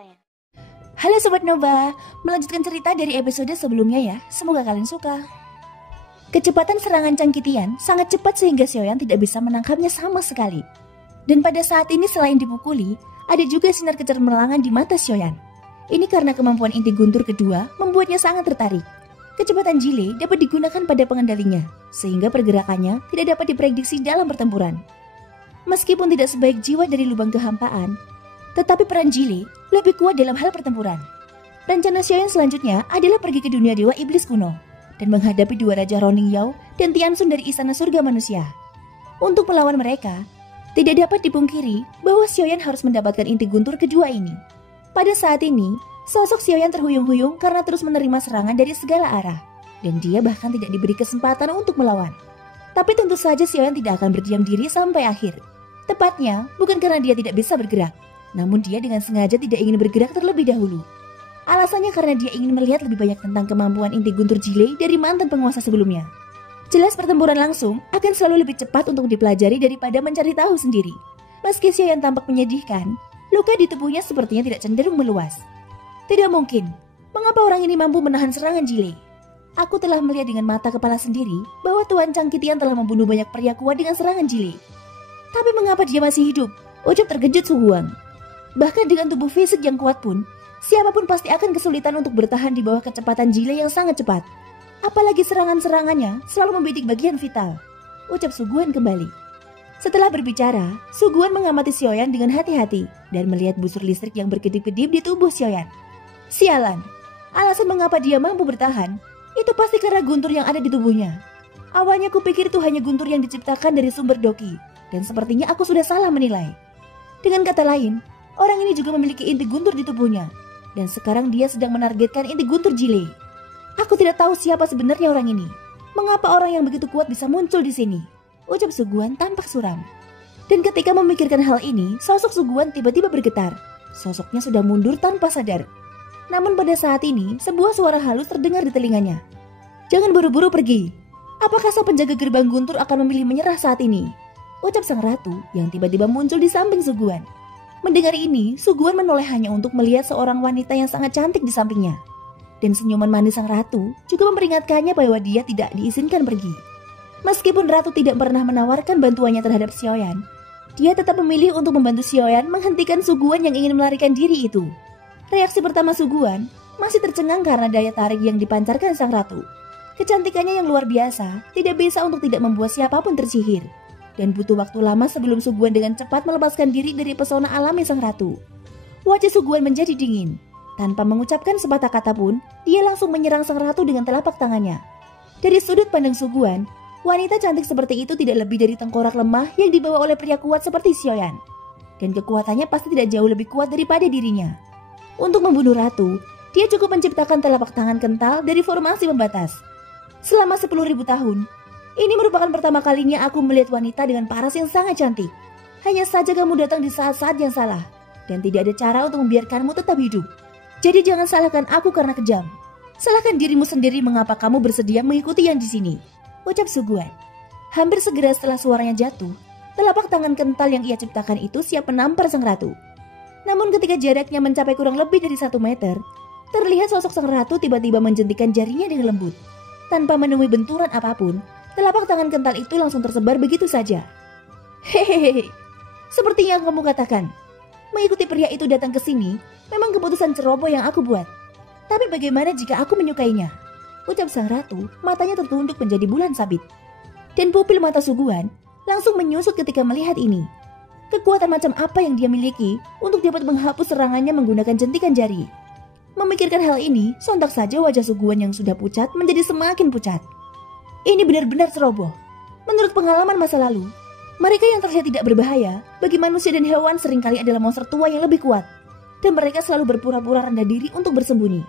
ceritanya. Halo Sobat Nova, melanjutkan cerita dari episode sebelumnya ya, semoga kalian suka. Kecepatan serangan Changkitian sangat cepat sehingga Xiaoyan tidak bisa menangkapnya sama sekali. Dan pada saat ini selain dipukuli, ada juga sinar kecermerangan di mata Xiaoyan. Ini karena kemampuan inti guntur kedua membuatnya sangat tertarik. Kecepatan Jile dapat digunakan pada pengendalinya, sehingga pergerakannya tidak dapat diprediksi dalam pertempuran. Meskipun tidak sebaik jiwa dari lubang kehampaan, tetapi peran Jile lebih kuat dalam hal pertempuran. Rencana Xiaoyan selanjutnya adalah pergi ke dunia dewa iblis kuno dan menghadapi dua raja Roning Yao dan Tianxun dari istana surga manusia. Untuk melawan mereka, tidak dapat dipungkiri bahwa Xiaoyan harus mendapatkan inti guntur kedua ini. Pada saat ini, sosok Xiaoyan terhuyung-huyung karena terus menerima serangan dari segala arah, dan dia bahkan tidak diberi kesempatan untuk melawan. Tapi tentu saja Xiaoyan tidak akan berdiam diri sampai akhir. Tepatnya, bukan karena dia tidak bisa bergerak, namun dia dengan sengaja tidak ingin bergerak terlebih dahulu. Alasannya karena dia ingin melihat lebih banyak tentang kemampuan inti guntur Jile dari mantan penguasa sebelumnya. Jelas pertempuran langsung akan selalu lebih cepat untuk dipelajari daripada mencari tahu sendiri. Meski Xiaoyan tampak menyedihkan, luka di tubuhnya sepertinya tidak cenderung meluas. Tidak mungkin, mengapa orang ini mampu menahan serangan Jile? Aku telah melihat dengan mata kepala sendiri bahwa Tuan Changkitian telah membunuh banyak pria kuat dengan serangan Jile. Tapi mengapa dia masih hidup? Ucap terkejut Su Huang. Bahkan dengan tubuh fisik yang kuat pun, siapapun pasti akan kesulitan untuk bertahan di bawah kecepatan Jile yang sangat cepat. Apalagi serangan-serangannya selalu membidik bagian vital. Ucap Su Guan kembali. Setelah berbicara, Su Guan mengamati Xiaoyan dengan hati-hati dan melihat busur listrik yang berkedip-kedip di tubuh Xiaoyan. Sialan, alasan mengapa dia mampu bertahan, itu pasti karena guntur yang ada di tubuhnya. Awalnya kupikir itu hanya guntur yang diciptakan dari sumber doki, dan sepertinya aku sudah salah menilai. Dengan kata lain, orang ini juga memiliki inti guntur di tubuhnya, dan sekarang dia sedang menargetkan inti guntur Jile. Aku tidak tahu siapa sebenarnya orang ini. Mengapa orang yang begitu kuat bisa muncul di sini? Ucap Su Guan tampak suram. Dan ketika memikirkan hal ini, sosok Su Guan tiba-tiba bergetar. Sosoknya sudah mundur tanpa sadar. Namun pada saat ini, sebuah suara halus terdengar di telinganya. Jangan buru-buru pergi. Apakah sang penjaga gerbang guntur akan memilih menyerah saat ini? Ucap sang ratu yang tiba-tiba muncul di samping Su Guan. Mendengar ini, Su Guan menoleh hanya untuk melihat seorang wanita yang sangat cantik di sampingnya. Dan senyuman manis sang ratu juga memperingatkannya bahwa dia tidak diizinkan pergi. Meskipun ratu tidak pernah menawarkan bantuannya terhadap Xiaoyan, dia tetap memilih untuk membantu Xiaoyan menghentikan Su Guan yang ingin melarikan diri itu. Reaksi pertama Su Guan masih tercengang karena daya tarik yang dipancarkan sang ratu. Kecantikannya yang luar biasa tidak bisa untuk tidak membuat siapapun tersihir. Dan butuh waktu lama sebelum Su Guan dengan cepat melepaskan diri dari pesona alami sang ratu. Wajah Su Guan menjadi dingin. Tanpa mengucapkan sepatah kata pun, dia langsung menyerang sang ratu dengan telapak tangannya. Dari sudut pandang Su Guan, wanita cantik seperti itu tidak lebih dari tengkorak lemah yang dibawa oleh pria kuat seperti Xiaoyan. Dan kekuatannya pasti tidak jauh lebih kuat daripada dirinya. Untuk membunuh ratu, dia cukup menciptakan telapak tangan kental dari formasi pembatas. Selama 10.000 tahun, ini merupakan pertama kalinya aku melihat wanita dengan paras yang sangat cantik. Hanya saja kamu datang di saat-saat yang salah, dan tidak ada cara untuk membiarkanmu tetap hidup. Jadi jangan salahkan aku karena kejam. Salahkan dirimu sendiri mengapa kamu bersedia mengikuti yang di sini. Ucap Su Guan. Hampir segera setelah suaranya jatuh, telapak tangan kental yang ia ciptakan itu siap menampar sang ratu. Namun ketika jaraknya mencapai kurang lebih dari 1 meter, terlihat sosok sang ratu tiba-tiba menjentikan jarinya dengan lembut. Tanpa menemui benturan apapun, telapak tangan kental itu langsung tersebar begitu saja. Hehehe, seperti yang kamu katakan, mengikuti pria itu datang ke sini memang keputusan ceroboh yang aku buat. Tapi bagaimana jika aku menyukainya? Ucap sang ratu, matanya tertunduk menjadi bulan sabit. Dan pupil mata Su Guan langsung menyusut ketika melihat ini. Kekuatan macam apa yang dia miliki untuk dapat menghapus serangannya menggunakan jentikan jari? Memikirkan hal ini, sontak saja wajah Su Guan yang sudah pucat menjadi semakin pucat. Ini benar-benar ceroboh. Menurut pengalaman masa lalu, mereka yang terlihat tidak berbahaya bagi manusia dan hewan seringkali adalah monster tua yang lebih kuat. Dan mereka selalu berpura-pura rendah diri untuk bersembunyi.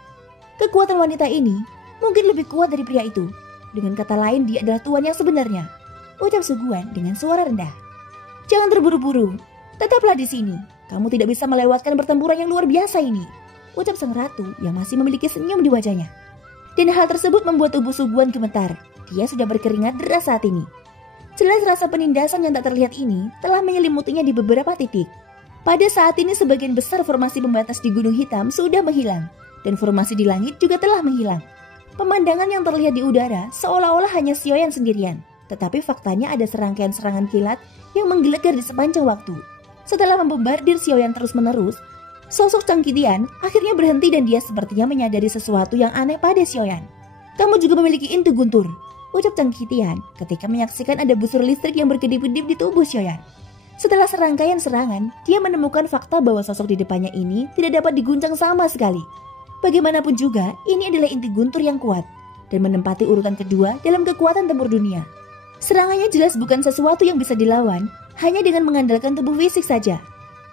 Kekuatan wanita ini mungkin lebih kuat dari pria itu. Dengan kata lain, dia adalah tuan yang sebenarnya. Ucap Su Guan dengan suara rendah. Jangan terburu-buru. Tetaplah di sini. Kamu tidak bisa melewatkan pertempuran yang luar biasa ini. Ucap sang ratu yang masih memiliki senyum di wajahnya. Dan hal tersebut membuat tubuh Su Guan gemetar. Dia sudah berkeringat deras saat ini. Jelas rasa penindasan yang tak terlihat ini telah menyelimutinya di beberapa titik. Pada saat ini sebagian besar formasi pembatas di Gunung Hitam sudah menghilang, dan formasi di langit juga telah menghilang. Pemandangan yang terlihat di udara seolah-olah hanya Xiaoyan sendirian, tetapi faktanya ada serangkaian serangan kilat yang menggelegar di sepanjang waktu. Setelah membombardir Xiaoyan terus-menerus, sosok Chang Qitian akhirnya berhenti dan dia sepertinya menyadari sesuatu yang aneh pada Xiaoyan. "Kamu juga memiliki inti guntur," ucap Chang Qitian ketika menyaksikan ada busur listrik yang berkedip-kedip di tubuh Xiaoyan. Setelah serangkaian serangan, dia menemukan fakta bahwa sosok di depannya ini tidak dapat diguncang sama sekali. Bagaimanapun juga, ini adalah inti guntur yang kuat dan menempati urutan kedua dalam kekuatan tempur dunia. Serangannya jelas bukan sesuatu yang bisa dilawan hanya dengan mengandalkan tubuh fisik saja.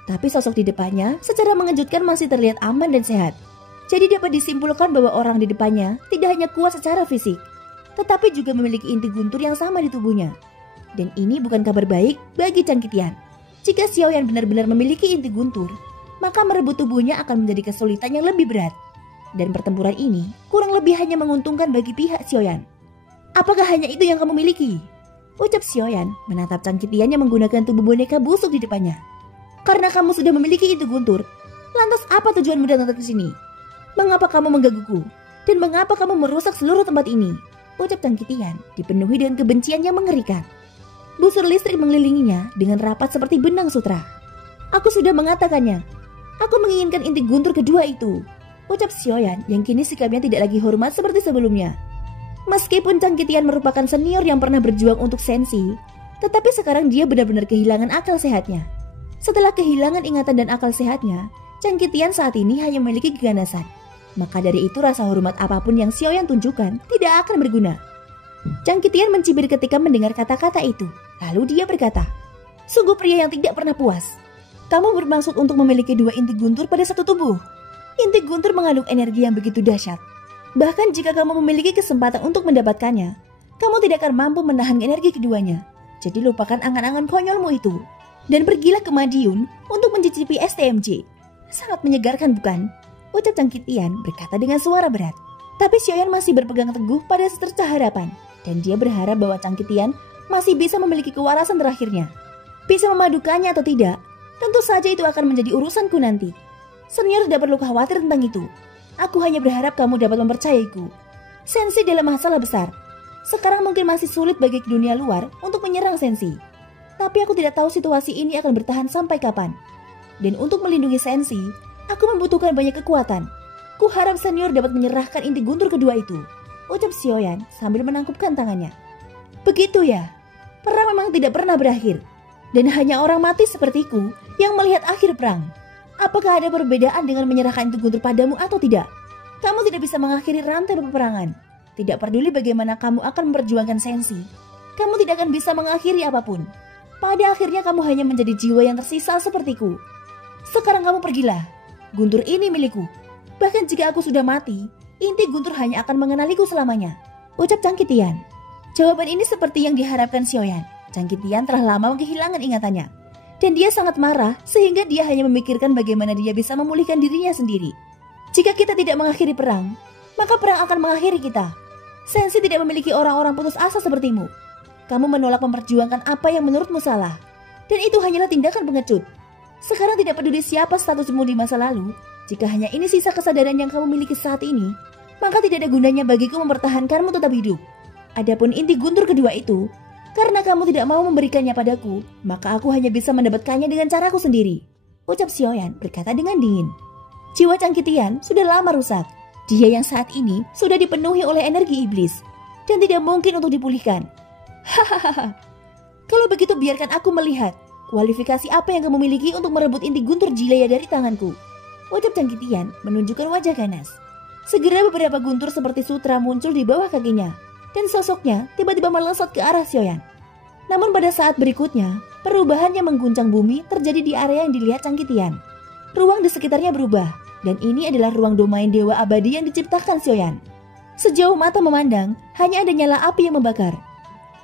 Tapi sosok di depannya secara mengejutkan masih terlihat aman dan sehat. Jadi dapat disimpulkan bahwa orang di depannya tidak hanya kuat secara fisik, tetapi juga memiliki inti guntur yang sama di tubuhnya. Dan ini bukan kabar baik bagi Chang Qitian. Jika Xiaoyan benar-benar memiliki inti guntur, maka merebut tubuhnya akan menjadi kesulitan yang lebih berat. Dan pertempuran ini kurang lebih hanya menguntungkan bagi pihak Xiaoyan. "Apakah hanya itu yang kamu miliki?" ucap Xiaoyan menatap Chang Qitian yang menggunakan tubuh boneka busuk di depannya. "Karena kamu sudah memiliki inti guntur, lantas apa tujuanmu datang ke sini? Mengapa kamu menggangguku? Dan mengapa kamu merusak seluruh tempat ini?" ucap Chang Qitian dipenuhi dengan kebencian yang mengerikan. Busur listrik mengelilinginya dengan rapat seperti benang sutra. "Aku sudah mengatakannya. Aku menginginkan inti guntur kedua itu," ucap Xiaoyan yang kini sikapnya tidak lagi hormat seperti sebelumnya. Meskipun Chang Qitian merupakan senior yang pernah berjuang untuk Sensi, tetapi sekarang dia benar-benar kehilangan akal sehatnya. Setelah kehilangan ingatan dan akal sehatnya, Chang Qitian saat ini hanya memiliki keganasan. Maka dari itu rasa hormat apapun yang Xiaoyan tunjukkan tidak akan berguna. Chang Qitian mencibir ketika mendengar kata-kata itu. Lalu dia berkata, "Sungguh pria yang tidak pernah puas. Kamu bermaksud untuk memiliki dua inti guntur pada satu tubuh. Inti guntur mengandung energi yang begitu dahsyat. Bahkan jika kamu memiliki kesempatan untuk mendapatkannya, kamu tidak akan mampu menahan energi keduanya. Jadi lupakan angan-angan konyolmu itu. Dan pergilah ke Madiun untuk mencicipi STMJ. Sangat menyegarkan bukan?" ucap Chang Qitian berkata dengan suara berat. Tapi Xiaoyan masih berpegang teguh pada secercah harapan. Dan dia berharap bahwa Chang Qitian masih bisa memiliki kewarasan terakhirnya. Bisa memadukannya atau tidak, tentu saja itu akan menjadi urusanku nanti. Senior tidak perlu khawatir tentang itu. Aku hanya berharap kamu dapat mempercayaiku. Sensi dalam masalah besar. Sekarang mungkin masih sulit bagi dunia luar untuk menyerang Sensi. Tapi aku tidak tahu situasi ini akan bertahan sampai kapan. Dan untuk melindungi Sensi, aku membutuhkan banyak kekuatan. Kuharap senior dapat menyerahkan inti guntur kedua itu, ucap Xiaoyan sambil menangkupkan tangannya. Begitu ya? Perang memang tidak pernah berakhir. Dan hanya orang mati sepertiku yang melihat akhir perang. Apakah ada perbedaan dengan menyerahkan inti guntur padamu atau tidak? Kamu tidak bisa mengakhiri rantai peperangan. Tidak peduli bagaimana kamu akan memperjuangkan Sensi, kamu tidak akan bisa mengakhiri apapun. Pada akhirnya kamu hanya menjadi jiwa yang tersisa sepertiku. Sekarang kamu pergilah. Guntur ini milikku. Bahkan jika aku sudah mati, inti guntur hanya akan mengenaliku selamanya, ucap Chang Qitian. Jawaban ini seperti yang diharapkan Xiaoyan. Chang Qitian telah lama kehilangan ingatannya. Dan dia sangat marah sehingga dia hanya memikirkan bagaimana dia bisa memulihkan dirinya sendiri. Jika kita tidak mengakhiri perang, maka perang akan mengakhiri kita. Sensi tidak memiliki orang-orang putus asa sepertimu. Kamu menolak memperjuangkan apa yang menurutmu salah. Dan itu hanyalah tindakan pengecut. Sekarang tidak peduli siapa statusmu di masa lalu, jika hanya ini sisa kesadaran yang kamu miliki saat ini, maka tidak ada gunanya bagiku mempertahankanmu tetap hidup. Adapun inti guntur kedua itu, karena kamu tidak mau memberikannya padaku, maka aku hanya bisa mendapatkannya dengan caraku sendiri, ucap Xiaoyan berkata dengan dingin. Jiwa Chang Qitian sudah lama rusak. Dia yang saat ini sudah dipenuhi oleh energi iblis dan tidak mungkin untuk dipulihkan. Hahaha. Kalau begitu biarkan aku melihat kualifikasi apa yang kamu miliki untuk merebut inti guntur Jilaya dari tanganku, ucap Chang Qitian menunjukkan wajah ganas. Segera beberapa guntur seperti sutra muncul di bawah kakinya, dan sosoknya tiba-tiba melesat ke arah Xiaoyan. Namun pada saat berikutnya, perubahan yang mengguncang bumi terjadi di area yang dilihat Chang Qitian. Ruang di sekitarnya berubah, dan ini adalah ruang domain dewa abadi yang diciptakan Xiaoyan. Sejauh mata memandang, hanya ada nyala api yang membakar.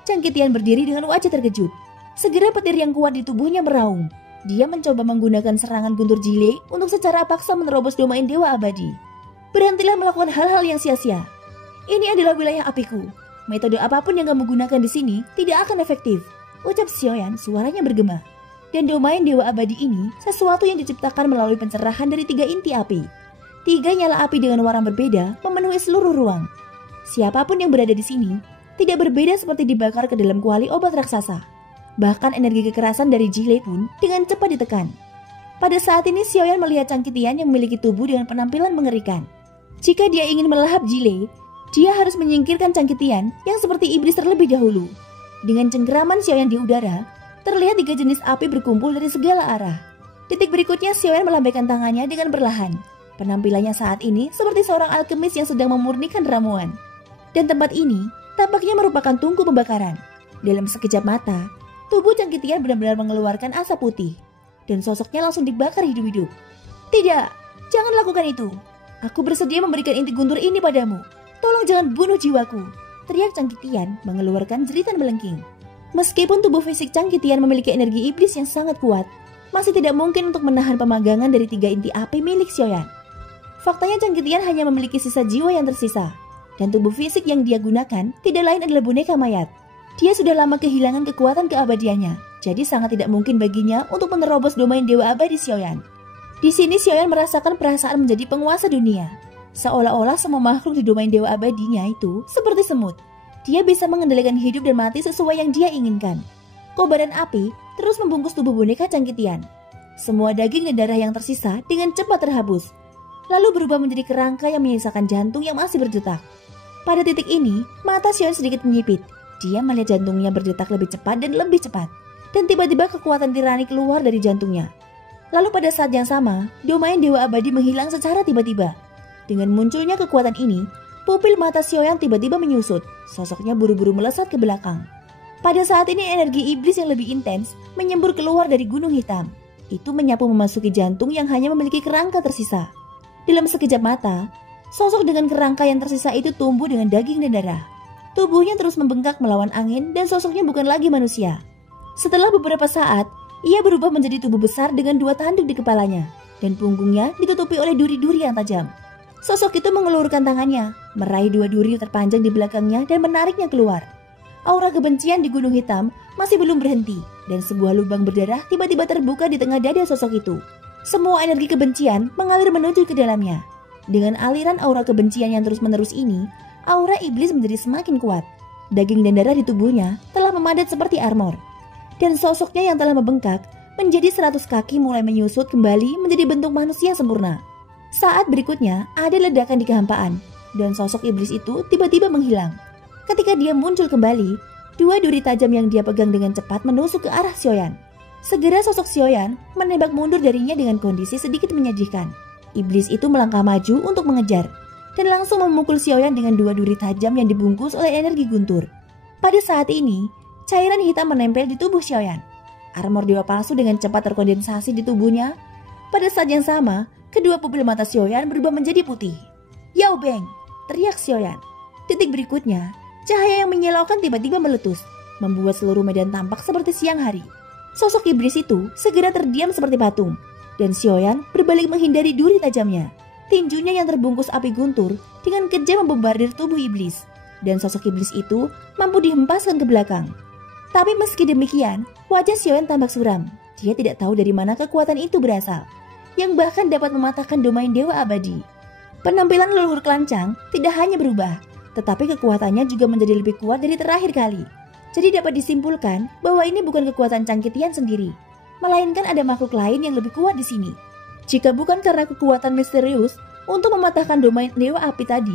Chang Qitian berdiri dengan wajah terkejut. Segera petir yang kuat di tubuhnya meraung. Dia mencoba menggunakan serangan guntur jile untuk secara paksa menerobos domain dewa abadi. Berhentilah melakukan hal-hal yang sia-sia. Ini adalah wilayah apiku. Metode apapun yang kamu gunakan di sini tidak akan efektif, ucap Xiaoyan suaranya bergema. Dan domain Dewa Abadi ini sesuatu yang diciptakan melalui pencerahan dari 3 inti api. 3 nyala api dengan warna berbeda memenuhi seluruh ruang. Siapapun yang berada di sini tidak berbeda seperti dibakar ke dalam kuali obat raksasa. Bahkan energi kekerasan dari Jile pun dengan cepat ditekan. Pada saat ini Xiaoyan melihat Changkitian yang memiliki tubuh dengan penampilan mengerikan. Jika dia ingin melahap Jile, dia harus menyingkirkan Changkitian yang seperti iblis terlebih dahulu. Dengan cengkeraman Xiaoyan di udara, terlihat 3 jenis api berkumpul dari segala arah. Detik berikutnya Xiaoyan melambaikan tangannya dengan perlahan. Penampilannya saat ini seperti seorang alkemis yang sedang memurnikan ramuan. Dan tempat ini tampaknya merupakan tungku pembakaran. Dalam sekejap mata, tubuh Changkitian benar-benar mengeluarkan asap putih. Dan sosoknya langsung dibakar hidup-hidup. Tidak, jangan lakukan itu. Aku bersedia memberikan inti guntur ini padamu. Tolong jangan bunuh jiwaku, teriak Changkitian mengeluarkan jeritan melengking. Meskipun tubuh fisik Changkitian memiliki energi iblis yang sangat kuat, masih tidak mungkin untuk menahan pemanggangan dari 3 inti api milik Xiaoyan. Faktanya Changkitian hanya memiliki sisa jiwa yang tersisa, dan tubuh fisik yang dia gunakan tidak lain adalah boneka mayat. Dia sudah lama kehilangan kekuatan keabadiannya, jadi sangat tidak mungkin baginya untuk menerobos domain Dewa Abadi Xiaoyan. Di sini Xiaoyan merasakan perasaan menjadi penguasa dunia. Seolah-olah semua makhluk di domain Dewa Abadinya itu seperti semut. Dia bisa mengendalikan hidup dan mati sesuai yang dia inginkan. Kobaran api terus membungkus tubuh boneka Changkitian. Semua daging dan darah yang tersisa dengan cepat terhapus, lalu berubah menjadi kerangka yang menyisakan jantung yang masih berdetak. Pada titik ini, mata Xiaoyan sedikit menyipit. Dia melihat jantungnya berdetak lebih cepat dan lebih cepat. Dan tiba-tiba kekuatan tirani keluar dari jantungnya. Lalu pada saat yang sama, domain Dewa Abadi menghilang secara tiba-tiba. Dengan munculnya kekuatan ini, pupil mata Xiaoyan tiba-tiba menyusut. Sosoknya buru-buru melesat ke belakang. Pada saat ini energi iblis yang lebih intens menyembur keluar dari gunung hitam. Itu menyapu memasuki jantung yang hanya memiliki kerangka tersisa. Dalam sekejap mata, sosok dengan kerangka yang tersisa itu tumbuh dengan daging dan darah. Tubuhnya terus membengkak melawan angin dan sosoknya bukan lagi manusia. Setelah beberapa saat, ia berubah menjadi tubuh besar dengan 2 tanduk di kepalanya, dan punggungnya ditutupi oleh duri-duri yang tajam. Sosok itu mengelurkan tangannya, meraih 2 duri terpanjang di belakangnya dan menariknya keluar. Aura kebencian di gunung hitam masih belum berhenti, dan sebuah lubang berdarah tiba-tiba terbuka di tengah dada sosok itu. Semua energi kebencian mengalir menuju ke dalamnya. Dengan aliran aura kebencian yang terus-menerus ini, aura iblis menjadi semakin kuat. Daging dan darah di tubuhnya telah memadat seperti armor. Dan sosoknya yang telah membengkak menjadi 100 kaki mulai menyusut kembali menjadi bentuk manusia sempurna. Saat berikutnya ada ledakan di kehampaan, dan sosok iblis itu tiba-tiba menghilang. Ketika dia muncul kembali, 2 duri tajam yang dia pegang dengan cepat menusuk ke arah Xiaoyan. Segera sosok Xiaoyan menembak mundur darinya dengan kondisi sedikit menyedihkan. Iblis itu melangkah maju untuk mengejar, dan langsung memukul Xiaoyan dengan 2 duri tajam yang dibungkus oleh energi guntur. Pada saat ini, cairan hitam menempel di tubuh Xiaoyan. Armor dewa palsu dengan cepat terkondensasi di tubuhnya. Pada saat yang sama, kedua pupil mata Xiaoyan berubah menjadi putih. "Yao Beng!" teriak Xiaoyan. Detik berikutnya, cahaya yang menyilaukan tiba-tiba meletus, membuat seluruh medan tampak seperti siang hari. Sosok iblis itu segera terdiam seperti patung, dan Xiaoyan berbalik menghindari duri tajamnya. Tinjunya yang terbungkus api guntur dengan kejam membombardir tubuh iblis, dan sosok iblis itu mampu dihempaskan ke belakang. Tapi meski demikian, wajah Xiaoyan tampak suram. Dia tidak tahu dari mana kekuatan itu berasal, yang bahkan dapat mematahkan domain Dewa Abadi. Penampilan leluhur kelancang tidak hanya berubah, tetapi kekuatannya juga menjadi lebih kuat dari terakhir kali. Jadi dapat disimpulkan bahwa ini bukan kekuatan Changkitian sendiri, melainkan ada makhluk lain yang lebih kuat di sini. Jika bukan karena kekuatan misterius untuk mematahkan domain Dewa Api tadi,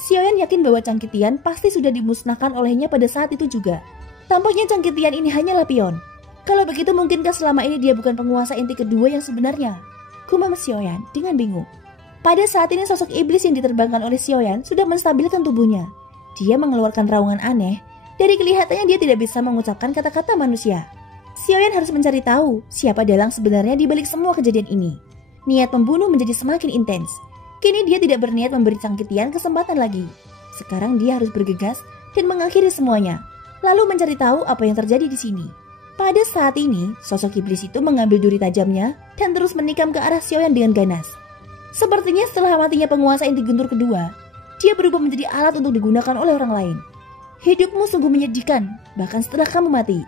Xiaoyan yakin bahwa Changkitian pasti sudah dimusnahkan olehnya pada saat itu juga. Tampaknya Changkitian ini hanyalah pion. Kalau begitu mungkinkah selama ini dia bukan penguasa inti kedua yang sebenarnya? Gumam Xiaoyan dengan bingung. Pada saat ini sosok iblis yang diterbangkan oleh Xiaoyan sudah menstabilkan tubuhnya. Dia mengeluarkan raungan aneh. Dari kelihatannya dia tidak bisa mengucapkan kata-kata manusia. Xiaoyan harus mencari tahu siapa dalang sebenarnya di balik semua kejadian ini. Niat membunuh menjadi semakin intens. Kini dia tidak berniat memberi Changkitian kesempatan lagi. Sekarang dia harus bergegas dan mengakhiri semuanya, lalu mencari tahu apa yang terjadi di sini. Pada saat ini, sosok iblis itu mengambil duri tajamnya dan terus menikam ke arah Xiaoyan dengan ganas. Sepertinya setelah matinya penguasa inti guntur kedua, dia berubah menjadi alat untuk digunakan oleh orang lain. Hidupmu sungguh menyedihkan, bahkan setelah kamu mati.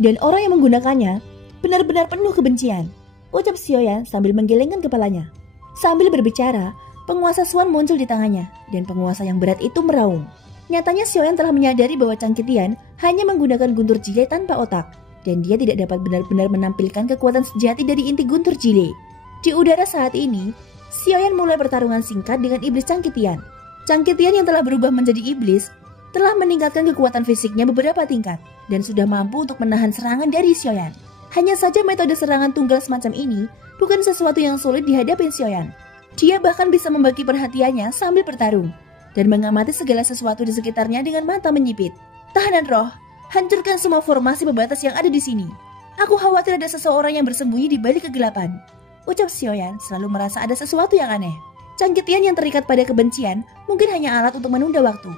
Dan orang yang menggunakannya benar-benar penuh kebencian, ucap Xiaoyan sambil menggelengkan kepalanya. Sambil berbicara, penguasa Xuan muncul di tangannya, dan penguasa yang berat itu meraung. Nyatanya Xiaoyan telah menyadari bahwa Chang Qitian hanya menggunakan guntur jile tanpa otak, dan dia tidak dapat benar-benar menampilkan kekuatan sejati dari inti guntur jile. Di udara saat ini, Xiaoyan mulai pertarungan singkat dengan iblis Chang Qitian. Chang Qitian yang telah berubah menjadi iblis telah meningkatkan kekuatan fisiknya beberapa tingkat dan sudah mampu untuk menahan serangan dari Xiaoyan. Hanya saja metode serangan tunggal semacam ini bukan sesuatu yang sulit dihadapi Xiaoyan. Dia bahkan bisa membagi perhatiannya sambil bertarung dan mengamati segala sesuatu di sekitarnya dengan mata menyipit. Tahanan roh, hancurkan semua formasi pembatas yang ada di sini. Aku khawatir ada seseorang yang bersembunyi di balik kegelapan, ucap Xiaoyan selalu merasa ada sesuatu yang aneh. Chang Qitian yang terikat pada kebencian mungkin hanya alat untuk menunda waktu.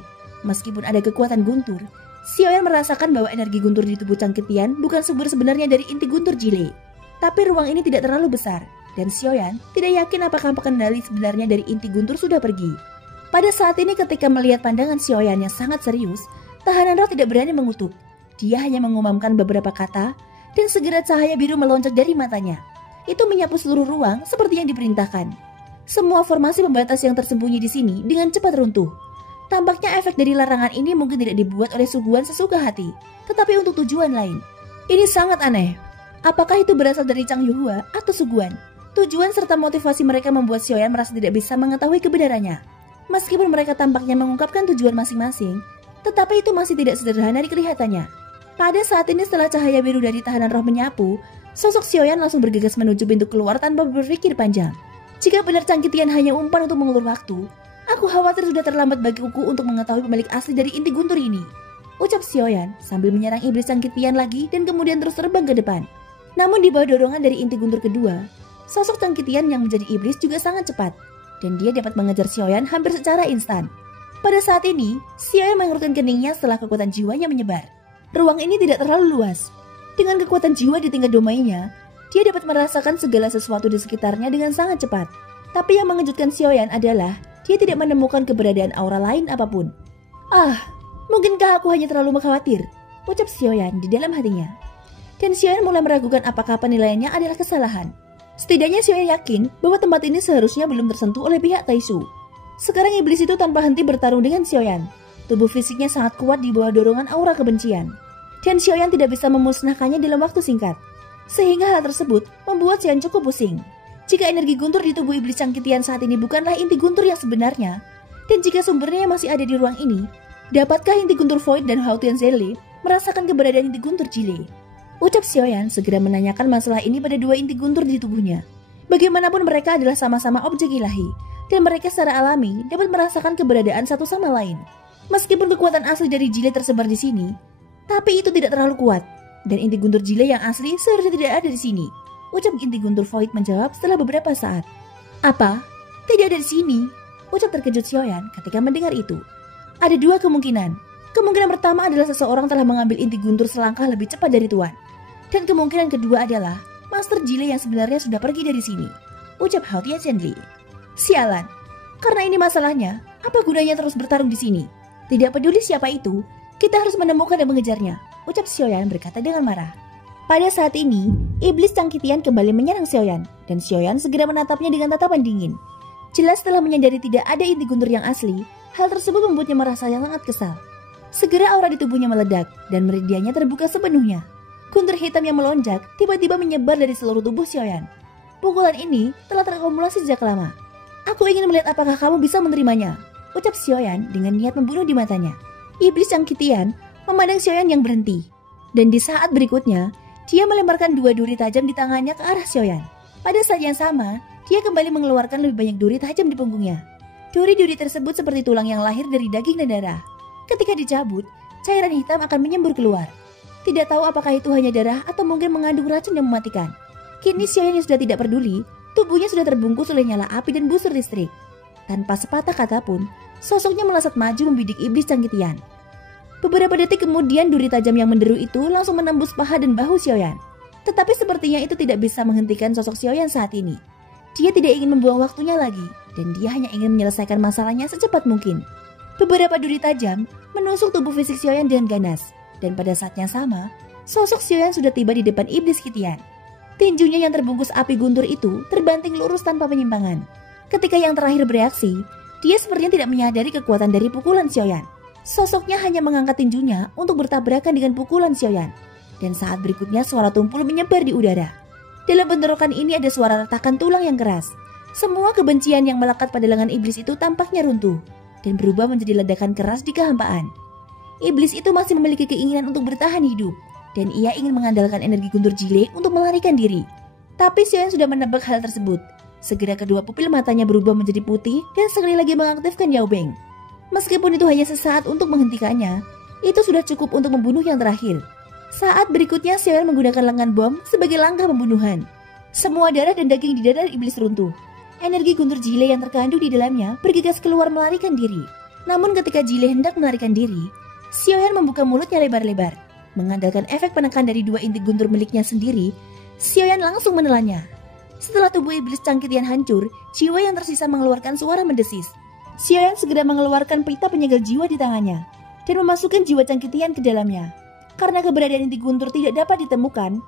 Meskipun ada kekuatan guntur, Xiaoyan merasakan bahwa energi guntur di tubuh Chang Qitian bukan sumber sebenarnya dari inti guntur jile. Tapi ruang ini tidak terlalu besar, dan Xiaoyan tidak yakin apakah kendali sebenarnya dari inti guntur sudah pergi. Pada saat ini ketika melihat pandangan Xiaoyan yang sangat serius, tahanan roh tidak berani mengutuk. Dia hanya mengumamkan beberapa kata, dan segera cahaya biru melonjak dari matanya. Itu menyapu seluruh ruang seperti yang diperintahkan. Semua formasi pembatas yang tersembunyi di sini dengan cepat runtuh. Tampaknya efek dari larangan ini mungkin tidak dibuat oleh Suguan sesuka hati, tetapi untuk tujuan lain. Ini sangat aneh. Apakah itu berasal dari Chang Yuhua atau Suguan? Tujuan serta motivasi mereka membuat Xiaoyan merasa tidak bisa mengetahui kebenarannya. Meskipun mereka tampaknya mengungkapkan tujuan masing-masing, tetapi itu masih tidak sederhana di kelihatannya. Pada saat ini setelah cahaya biru dari tahanan roh menyapu, sosok Xiaoyan langsung bergegas menuju pintu keluar tanpa berpikir panjang. Jika benar Chang Qitian hanya umpan untuk mengulur waktu, aku khawatir sudah terlambat bagiku untuk mengetahui pemilik asli dari inti guntur ini, ucap Xiaoyan sambil menyerang iblis Chang Qitian lagi dan kemudian terus terbang ke depan. Namun di bawah dorongan dari inti guntur kedua, sosok Chang Qitian yang menjadi iblis juga sangat cepat, dan dia dapat mengejar Xiaoyan hampir secara instan. Pada saat ini, Xiaoyan mengerutkan keningnya setelah kekuatan jiwanya menyebar. Ruang ini tidak terlalu luas. Dengan kekuatan jiwa di tingkat domainnya, dia dapat merasakan segala sesuatu di sekitarnya dengan sangat cepat. Tapi yang mengejutkan Xiaoyan adalah dia tidak menemukan keberadaan aura lain apapun. Mungkinkah aku hanya terlalu khawatir, ucap Xiaoyan di dalam hatinya. Dan Xiaoyan mulai meragukan apakah penilaiannya adalah kesalahan. Setidaknya Xiaoyan yakin bahwa tempat ini seharusnya belum tersentuh oleh pihak Taishu. Sekarang iblis itu tanpa henti bertarung dengan Xiaoyan. Tubuh fisiknya sangat kuat di bawah dorongan aura kebencian. Dan Xiaoyan tidak bisa memusnahkannya dalam waktu singkat. Sehingga hal tersebut membuat Xiaoyan cukup pusing. Jika energi guntur di tubuh iblis Chang Qitian saat ini bukanlah inti guntur yang sebenarnya, dan jika sumbernya masih ada di ruang ini, dapatkah inti guntur Void dan Haotian Zelle merasakan keberadaan inti guntur jile? Ucap Xiaoyan segera menanyakan masalah ini pada dua inti guntur di tubuhnya. Bagaimanapun mereka adalah sama-sama objek ilahi, dan mereka secara alami dapat merasakan keberadaan satu sama lain. Meskipun kekuatan asli dari jile tersebar di sini, tapi itu tidak terlalu kuat, dan inti guntur jile yang asli seharusnya tidak ada di sini, ucap inti guntur Void menjawab setelah beberapa saat. Apa? Tidak ada di sini, ucap terkejut Xiaoyan ketika mendengar itu. Ada dua kemungkinan. Kemungkinan pertama adalah seseorang telah mengambil inti guntur selangkah lebih cepat dari Tuan. Dan kemungkinan kedua adalah Master Jile yang sebenarnya sudah pergi dari sini, ucap Haotian Zelle. Sialan, karena ini masalahnya, apa gunanya terus bertarung di sini? Tidak peduli siapa itu, kita harus menemukan dan mengejarnya, ucap Xiaoyan berkata dengan marah. Pada saat ini, iblis Chang Qitian kembali menyerang Xiaoyan, dan Xiaoyan segera menatapnya dengan tatapan dingin. Jelas setelah menyadari tidak ada inti guntur yang asli, hal tersebut membuatnya merasa sangat kesal. Segera aura di tubuhnya meledak, dan meridiannya terbuka sepenuhnya. Guntur hitam yang melonjak tiba-tiba menyebar dari seluruh tubuh Xiaoyan. Pukulan ini telah terakumulasi sejak lama. Aku ingin melihat apakah kamu bisa menerimanya, ucap Xiaoyan dengan niat membunuh di matanya. Iblis Chang Qitian memandang Xiaoyan yang berhenti, dan di saat berikutnya, dia melemparkan dua duri tajam di tangannya ke arah Xiaoyan. Pada saat yang sama, dia kembali mengeluarkan lebih banyak duri tajam di punggungnya. Duri-duri tersebut seperti tulang yang lahir dari daging dan darah. Ketika dicabut, cairan hitam akan menyembur keluar. Tidak tahu apakah itu hanya darah atau mungkin mengandung racun yang mematikan. Kini Xiaoyan yang sudah tidak peduli, tubuhnya sudah terbungkus oleh nyala api dan busur listrik. Tanpa sepatah kata pun, sosoknya melesat maju membidik iblis Chang Qitian. Beberapa detik kemudian duri tajam yang menderu itu langsung menembus paha dan bahu Xiaoyan. Tetapi sepertinya itu tidak bisa menghentikan sosok Xiaoyan saat ini. Dia tidak ingin membuang waktunya lagi, dan dia hanya ingin menyelesaikan masalahnya secepat mungkin. Beberapa duri tajam menusuk tubuh fisik Xiaoyan dengan ganas, dan pada saat yang sama, sosok Xiaoyan sudah tiba di depan iblis Qitian. Tinjunya yang terbungkus api guntur itu terbanting lurus tanpa penyimpangan. Ketika yang terakhir bereaksi, dia sepertinya tidak menyadari kekuatan dari pukulan Xiaoyan. Sosoknya hanya mengangkat tinjunya untuk bertabrakan dengan pukulan Xiaoyan. Dan saat berikutnya suara tumpul menyebar di udara. Dalam bentrokan ini ada suara retakan tulang yang keras. Semua kebencian yang melekat pada lengan iblis itu tampaknya runtuh dan berubah menjadi ledakan keras di kehampaan. Iblis itu masih memiliki keinginan untuk bertahan hidup, dan ia ingin mengandalkan energi guntur jile untuk melarikan diri. Tapi Xiaoyan sudah menebak hal tersebut. Segera kedua pupil matanya berubah menjadi putih dan sekali lagi mengaktifkan Yao Beng. Meskipun itu hanya sesaat untuk menghentikannya, itu sudah cukup untuk membunuh yang terakhir. Saat berikutnya Xiaoyan menggunakan lengan bom sebagai langkah pembunuhan. Semua darah dan daging di dada iblis runtuh. Energi guntur jile yang terkandung di dalamnya bergegas keluar melarikan diri. Namun ketika jile hendak melarikan diri, Xiaoyan membuka mulutnya lebar-lebar. Mengandalkan efek penekan dari dua inti guntur miliknya sendiri, Xiaoyan langsung menelannya. Setelah tubuh iblis Cangkitian hancur, jiwa yang tersisa mengeluarkan suara mendesis. Xiaoyan segera mengeluarkan pita penyegel jiwa di tangannya dan memasukkan jiwa Cangkitian ke dalamnya. Karena keberadaan inti guntur tidak dapat ditemukan,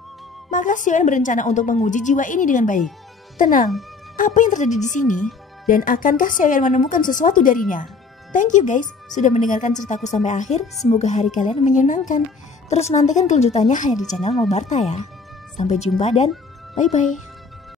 maka Xiaoyan berencana untuk menguji jiwa ini dengan baik. Tenang, apa yang terjadi di sini? Dan akankah Xiaoyan menemukan sesuatu darinya? Thank you guys, sudah mendengarkan ceritaku sampai akhir. Semoga hari kalian menyenangkan. Terus nantikan kelanjutannya hanya di channel Nobarta ya. Sampai jumpa dan bye-bye.